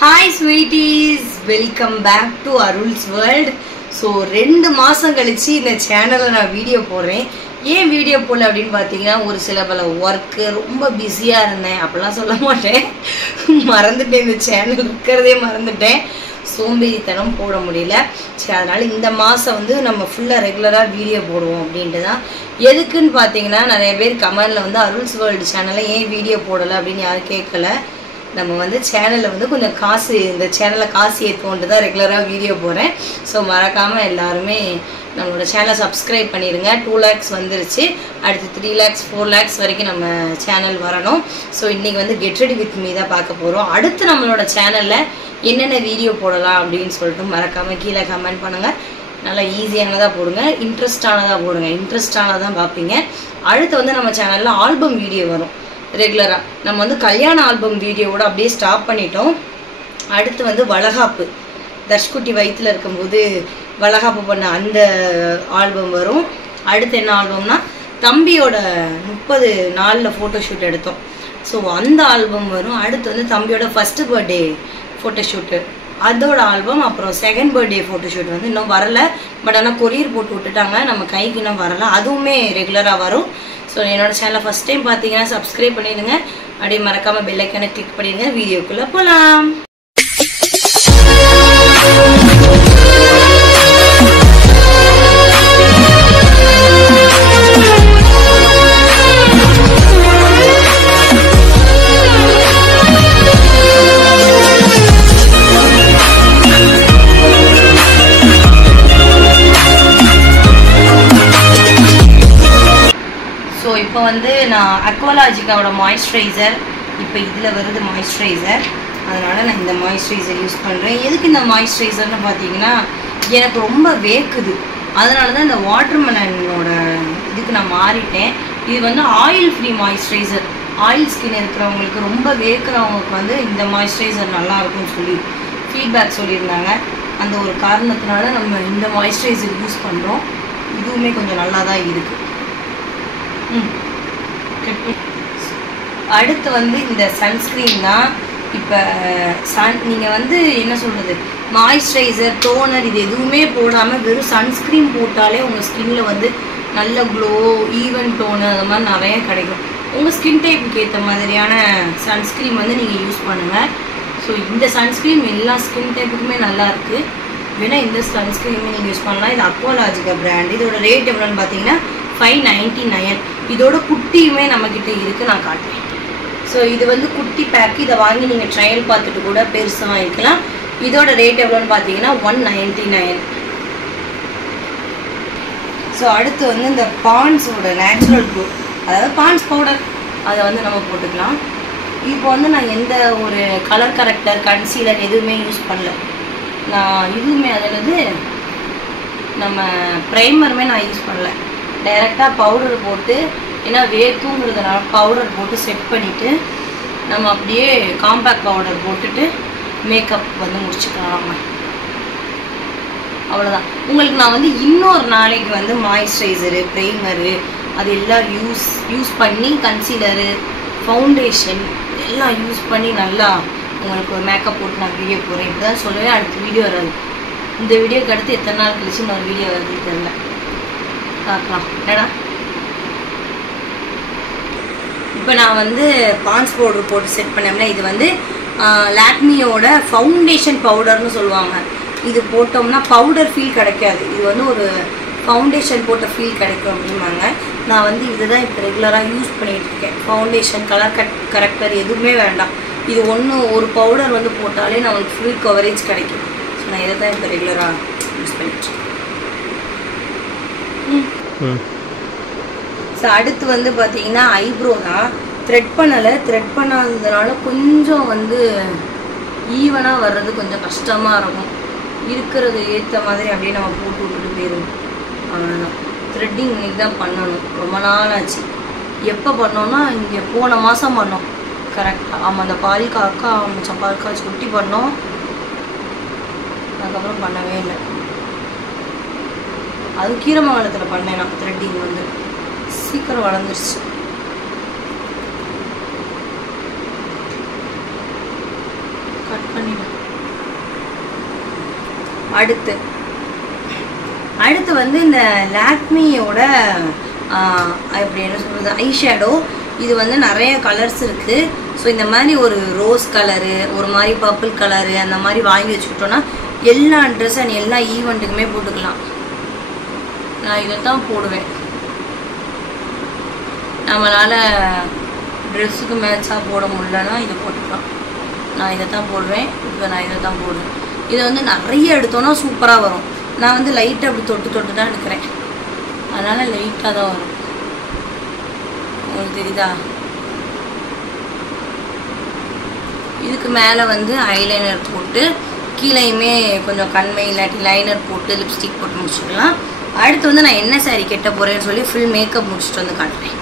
Hi sweeties, welcome back to Arul's World. So 2 மாசம் கழிச்சு இந்த சேனல்ல நான் வீடியோ போடுறேன். ஏன் வீடியோ போடல அப்படினு பாத்தீங்கன்னா ஒரு சில பல வர்க் ரொம்ப பிஸியா இருந்தேன். அப்பலாம் சொல்ல மாட்டேன். மறந்துட்டேன், இந்த சேனல் இருக்கறதே மறந்துட்டேன். சோம்பேறித்தனம் போட முடியல. சரி, அதனால இந்த மாசம் வந்து நம்ம ஃபுல்லா ரெகுலரா வீடியோ போடுவோம் அப்படின்ட்டு தான். எதுக்குன்னு பாத்தீங்கன்னா நிறைய பேர் கமெண்ட்ல வந்து அருள்ஸ் வேர்ல்ட் சேனல்ல ஏன் வீடியோ போடல அப்படின்னு யாரும் கேட்கல. நம்ம வந்து சேனல்ல வந்து கொஞ்சம் காசு, இந்த சேனல்ல காசு ஏற்றுவோன்ட்டு தான் ரெகுலராக வீடியோ போகிறேன். ஸோ மறக்காமல் எல்லாருமே நம்மளோட சேனலை சப்ஸ்கிரைப் பண்ணிடுங்க. 2 lakhs வந்துருச்சு. அடுத்து 3 lakhs 4 lakhs வரைக்கும் நம்ம சேனல் வரணும். ஸோ இன்றைக்கி வந்து கெட் ரெடி வித் மீ தான் பார்க்க போகிறோம். அடுத்து நம்மளோட சேனலில் என்னென்ன வீடியோ போடலாம் அப்படின்னு சொல்லிட்டு மறக்காமல் கீழே கமெண்ட் பண்ணுங்கள். நல்லா ஈஸியானதாக போடுங்க, இன்ட்ரெஸ்டானதாக போடுங்க. இன்ட்ரெஸ்டானதான் பார்ப்பீங்க. அடுத்து வந்து நம்ம சேனலில் ஆல்பம் வீடியோ வரும் ரெகுலராக. நம்ம வந்து கல்யாண ஆல்பம் வீடியோவோட அப்படியே ஸ்டாப் பண்ணிட்டோம். அடுத்து வந்து வளகாப்பு, தர்ஷ்குட்டி வயிற்றில் இருக்கும்போது வளகாப்பு பண்ண அந்த ஆல்பம் வரும். அடுத்து என்ன ஆல்பம்னா தம்பியோட 30 நாளில் ஃபோட்டோஷூட் எடுத்தோம். ஸோ அந்த ஆல்பம் வரும். அடுத்து வந்து தம்பியோட ஃபஸ்ட்டு பர்த்டே ஃபோட்டோஷூட்டு, அதோட ஆல்பம். அப்புறம் செகண்ட் பர்த்டே ஃபோட்டோஷூட் வந்து இன்னும் வரலை. பட் ஆனால் கொரியர் போட்டு விட்டுட்டாங்க, நம்ம கைக்கு இன்னும் வரலை. அதுவுமே ரெகுலராக வரும். ஸோ என்னோட சேனலை ஃபஸ்ட் டைம் பார்த்தீங்கன்னா சப்ஸ்கிரைப் பண்ணிடுங்க. அப்படியே மறக்காமல் பெல் ஐக்கானை கிளிக் பண்ணிடுங்க. வீடியோக்குள்ளே போகலாம். ஸோ இப்போ வந்து நான் அக்வாலாஜிக்காவோட மாய்ஸ்சரைசர், இப்போ இதில் வருது மாய்ஸ்சரைசர். அதனால் நான் இந்த மாய்ஸ்சரைசர் யூஸ் பண்ணுறேன். எதுக்கு இந்த மாய்ஸ்சரைசர்னு பார்த்தீங்கன்னா எனக்கு ரொம்ப வேக்குது. அதனால தான் இந்த வாட்டர்மெலனோட இதுக்கு நான் மாறிட்டேன். இது வந்து oil free moisturiser. Oil skin இருக்கிறவங்களுக்கு, ரொம்ப வேக்கிறவங்களுக்கு வந்து இந்த மாய்ஸ்சரைசர் நல்லாயிருக்கும்னு சொல்லி ஃபீட்பேக் சொல்லியிருந்தாங்க. அந்த ஒரு காரணத்தினால நம்ம இந்த மாய்ஸ்சரைசர் யூஸ் பண்ணுறோம். இதுவுமே கொஞ்சம் நல்லா தான் இருக்குது. அடுத்து வந்து இந்த சன்ஸ்கிரீன் தான். இப்போ நீங்கள் வந்து என்ன சொல்கிறது, மாய்ஸ்சரைசர், டோனர் இது எதுவுமே போடாமல் வெறும் சன்ஸ்கிரீன் போட்டாலே உங்கள் ஸ்கின்னில் வந்து நல்ல க்ளோ, ஈவன் டோனு அது மாதிரி நிறைய கிடைக்கும். உங்கள் ஸ்கின் டைப்புக்கு ஏற்ற மாதிரியான சன்ஸ்கிரீன் வந்து நீங்கள் யூஸ் பண்ணுங்கள். ஸோ இந்த சன்ஸ்கிரீன் எல்லா ஸ்கின் டைப்புக்குமே நல்லா இருக்குது. வேணால் இந்த சன்ஸ்கிரீமே நீங்கள் யூஸ் பண்ணலாம். இது அக்வாலாஜிக்கா பிராண்ட். இதோட ரேட் எவ்வளோன்னு பார்த்தீங்கன்னா 599. இதோட குட்டியுமே நம்மக்கிட்ட இருக்குது, நான் காட்டுறேன். ஸோ இது வந்து குட்டி பேக். இதை வாங்கி நீங்கள் ட்ரையல் பார்த்துட்டு கூட பெருசாக வாங்கிக்கலாம். இதோட ரேட் எவ்வளோன்னு பார்த்தீங்கன்னா 199. ஸோ அடுத்து வந்து இந்த பாண்ட்ஸோட நேச்சுரல் க்ளோ, அதாவது பாண்ட்ஸ் பவுடர், அதை வந்து நம்ம போட்டுக்கலாம். இப்போ வந்து நான் எந்த ஒரு கலர் கரெக்டர், கன்சீலர் எதுவுமே யூஸ் பண்ணல. நான் இதுவுமே அதாவது நம்ம ப்ரைமருமே நான் யூஸ் பண்ணல. டைரெக்டாக பவுடர் போட்டு, ஏன்னா வேர்க்குங்கிறதுனால பவுடர் போட்டு செட் பண்ணிவிட்டு நம்ம அப்படியே காம்பேக்ட் பவுடர் போட்டுட்டு மேக்கப் வந்து முடிச்சுக்கலாம். அவ்வளோதான். உங்களுக்கு நான் வந்து இன்னொரு நாளைக்கு வந்து மாய்ஸ்சரைசரு, ப்ரைமரு அது எல்லாம் யூஸ் பண்ணி, கன்சீலரு, ஃபவுண்டேஷன் எல்லாம் யூஸ் பண்ணி நல்லா உங்களுக்கு ஒரு மேக்கப் போட்டு நான் வீடியோ போகிறேன். இப்படி தான் சொல்லுவேன். அடுத்த வீடியோ வராது. இந்த வீடியோக்கு அடுத்து எத்தனை நாள் கழிச்சு இன்னொரு வீடியோ வருது தெரியல, பார்க்கலாம். என்னடா இப்போ நான் வந்து பாண்ட்ஸ் பவுடர் போட்டு செட் பண்ணோம்னா, இது வந்து லாக்மியோட ஃபவுண்டேஷன் பவுடர்னு சொல்லுவாங்க. இது போட்டோம்னா பவுடர் ஃபீல் கிடைக்காது, இது வந்து ஒரு ஃபவுண்டேஷன் போட்ட ஃபீல் கிடைக்கும் அப்படிம்பாங்க. நான் வந்து இதுதான் இப்போ ரெகுலராக யூஸ் பண்ணிகிட்டு இருக்கேன். ஃபவுண்டேஷன், கலர் கரெக்டர் எதுவுமே வேண்டாம். இது ஒரு பவுடர் வந்து போட்டாலே நம்மளுக்கு ஃபுல் கவரேஜ் கிடைக்கும். ஸோ நான் இதை தான் இப்போ ரெகுலராக யூஸ் பண்ணிட்டுருக்கேன். ஸோ அடுத்து வந்து பார்த்தீங்கன்னா ஐப்ரோ தான். த்ரெட் பண்ணலை. த்ரெட் பண்ணாததுனால கொஞ்சம் வந்து ஈவனாக வர்றது கொஞ்சம் கஷ்டமாக இருக்கும். இருக்கிறது ஏற்ற மாதிரி அப்படியே நம்ம போட்டு விட்டுட்டு போயிடும். அவ்வளோதான். த்ரெட்டிங் இன்னைக்கு தான் பண்ணணும். ரொம்ப நாள் ஆச்சு. எப்போ பண்ணோன்னா இங்கே போன மாதம் பண்ணோம் கரெக்டாக. ஆமாம், அந்த பால் காய்ச்சி குட்டி பண்ணோம். அதுக்கப்புறம் பண்ணவே இல்லை. அது கீரமங்கலத்தில் பண்ணேன் நான். த்ரெட்டிங் வந்து சீக்கிரம் வளர்ந்துருச்சு. கட் பண்ணிடுவேன். அடுத்து வந்து இந்த லாக்மியோட எப்படி என்ன சொல்கிறது ஐஷேடோ. இது வந்து நிறைய கலர்ஸ் இருக்குது. ஸோ இந்த மாதிரி ஒரு ரோஸ் கலரு, ஒரு மாதிரி பர்பிள் கலரு அந்த மாதிரி வாங்கி வச்சுக்கிட்டோன்னா எல்லா ட்ரெஸ் அண்ட் எல்லா ஈவெண்ட்டுக்குமே போட்டுக்கலாம். நான் இதை தான் போடுவேன். நம்மளால் ட்ரெஸ்ஸுக்கு மேட்சாக போட முடியலன்னா இதை போட்டுக்கலாம். நான் இதை தான் போடுவேன். இப்போ நான் இதை தான் போடுவேன். இதை வந்து நிறைய எடுத்தோன்னா சூப்பராக வரும். நான் வந்து லைட்டாக அப்படி தொட்டு தான் எடுக்கிறேன். அதனால் லைட்டாக தான் வரும். உங்களுக்கு தெரியுதா? இதுக்கு மேலே வந்து ஐலைனர் போட்டு கீழேயுமே கொஞ்சம் கண்மை இல்லாட்டி லைனர் போட்டு லிப்ஸ்டிக் போட்டு முடிச்சுக்கலாம். அடுத்து வந்து நான் என்ன சாரீ கட்ட போகிறேன்னு சொல்லி ஃபுல் மேக்கப் முடிச்சுட்டு வந்து காட்டுறேன்.